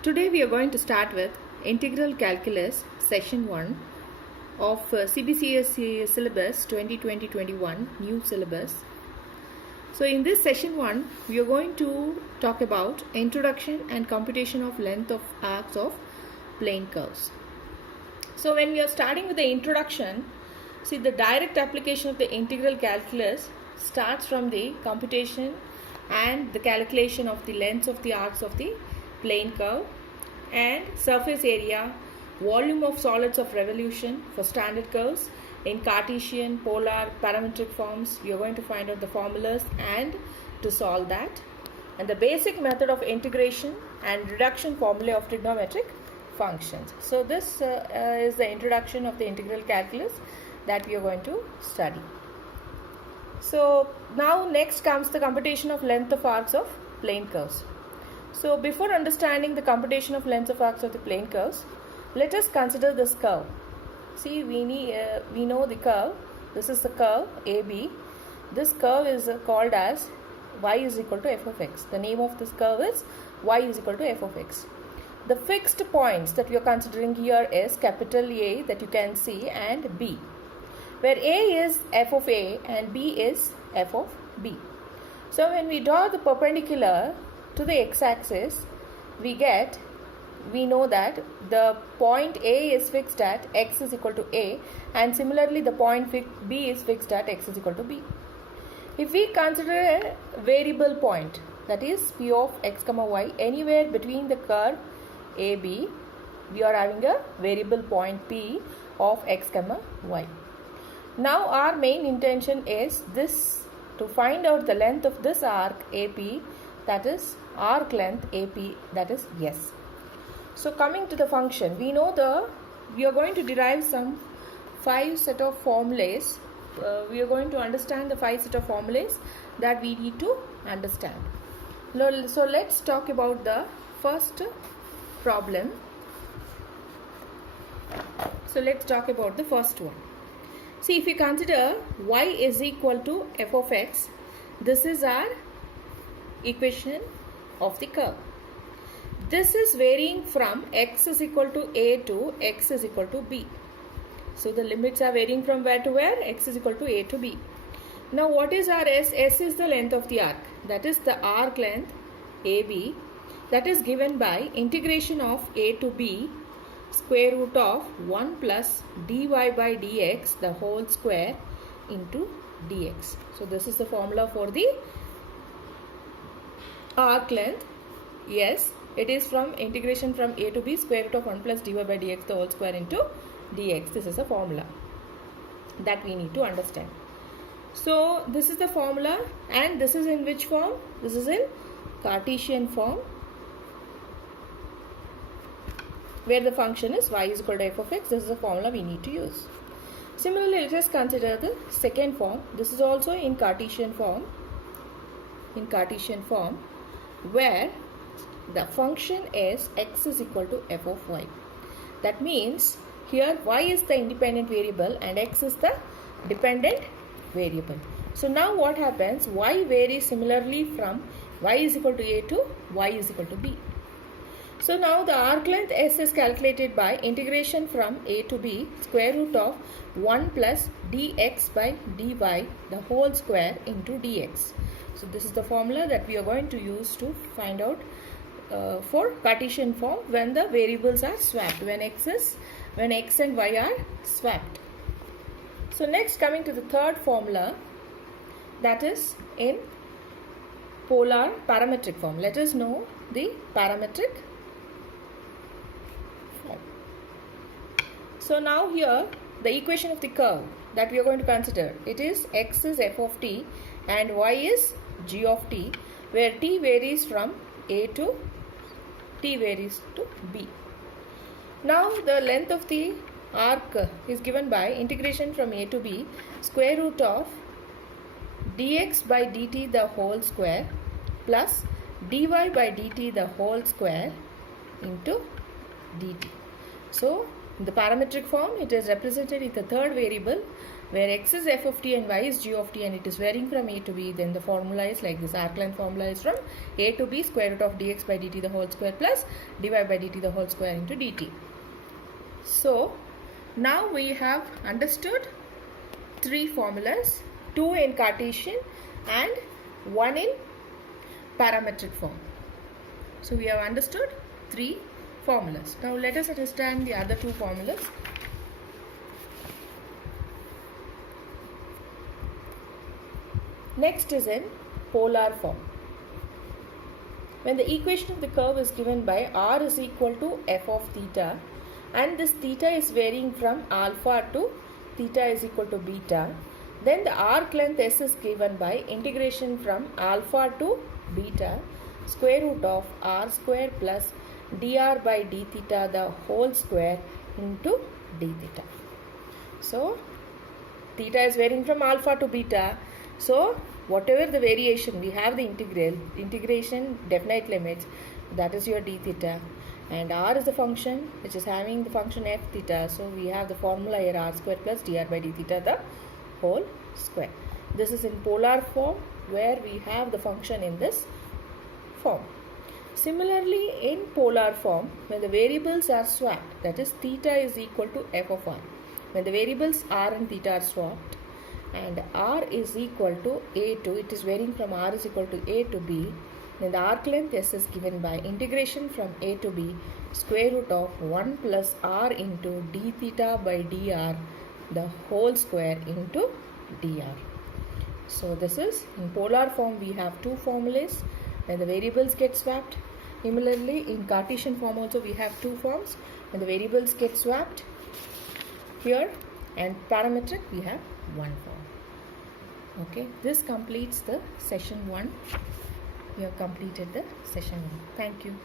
Today we are going to start with Integral Calculus Session 1 of CBCS syllabus 2020-21 new syllabus. So in this session 1 we are going to talk about introduction and computation of length of arcs of plane curves. So when we are starting with the introduction, see the direct application of the integral calculus starts from the computation and the calculation of the lengths of the arcs of the plane curve and surface area, volume of solids of revolution for standard curves in Cartesian, polar, parametric forms. We are going to find out the formulas and to solve that, and the basic method of integration and reduction formulae of trigonometric functions. So this is the introduction of the integral calculus that we are going to study. So now next comes the computation of length of arcs of plane curves. So before understanding the computation of lengths of arcs of the plane curves, let us consider this curve. See, we know the curve. This is the curve AB. This curve is called as y is equal to f of x. The name of this curve is y is equal to f of x. The fixed points that we are considering here is capital A that you can see and B, where A is f of A and B is f of B. So when we draw the perpendicular to the x-axis, we know that the point A is fixed at x is equal to A, and similarly the point B is fixed at x is equal to B. If we consider a variable point, that is p of x comma y, anywhere between the curve AB, we are having a variable point p of x comma y. Now our main intention is this, to find out the length of this arc AP, that is arc length AP, that is S. So coming to the function, we are going to derive some 5 set of formulas. We are going to understand the 5 set of formulas that we need to understand. So let's talk about the first problem. So let's talk about the first one. See, if you consider y is equal to f of x, this is our equation of the curve. This is varying from x is equal to a to x is equal to b. So the limits are varying from where to where? X is equal to a to b. Now what is our s? S is the length of the arc, that is the arc length AB, that is given by integration of a to b square root of 1 plus dy by dx the whole square into dx. So this is the formula for the arc length. Yes, it is from integration from a to b square root of 1 plus dy by dx the whole square into dx. This is a formula that we need to understand. So this is the formula, and this is in which form? This is in Cartesian form, where the function is y is equal to f of x. This is the formula we need to use. Similarly, let us consider the second form. This is also in Cartesian form. Where the function is x is equal to f of y. That means here y is the independent variable and x is the dependent variable. So now what happens? Y varies similarly from y is equal to a to y is equal to b. So now the arc length S is calculated by integration from a to b square root of 1 plus dx by dy the whole square into dx. So this is the formula that we are going to use to find out for Cartesian form when the variables are swapped, when x and y are swapped. So next, coming to the third formula, that is in polar parametric form. Let us know the parametric form. So now here the equation of the curve that we are going to consider, it is x is f of t and y is g of t, where t varies from a to t varies to b. Now the length of the arc is given by integration from a to b square root of dx by dt the whole square plus dy by dt the whole square into dt. So in the parametric form, it is represented with the third variable where x is f of t and y is g of t and it is varying from a to b, then the formula is like this. Arc length formula is from a to b square root of dx by dt the whole square plus dy by dt the whole square into dt. So now we have understood 3 formulas, 2 in Cartesian and 1 in parametric form. So we have understood 3 formulas. Now let us understand the other 2 formulas. Next is in polar form. When the equation of the curve is given by r is equal to f of theta, and this theta is varying from alpha to theta is equal to beta, then the arc length s is given by integration from alpha to beta square root of r square plus dr by d theta the whole square into d theta. So theta is varying from alpha to beta, so whatever the variation, we have the integration definite limits, that is your d theta, and r is the function which is having the function f theta, so we have the formula here r square plus dr by d theta the whole square. This is in polar form where we have the function in this form. Similarly, in polar form, when the variables are swapped, that is theta is equal to f of r, when the variables r and theta are swapped and r is equal to a to, it is varying from r is equal to a to b, then the arc length s is given by integration from a to b square root of 1 plus r into d theta by dr the whole square into dr. So this is in polar form we have 2 formulas when the variables get swapped. Similarly in Cartesian form also we have 2 forms when the variables get swapped here, and parametric we have 1 form. Okay, this completes the session 1. We have completed the session 1. Thank you.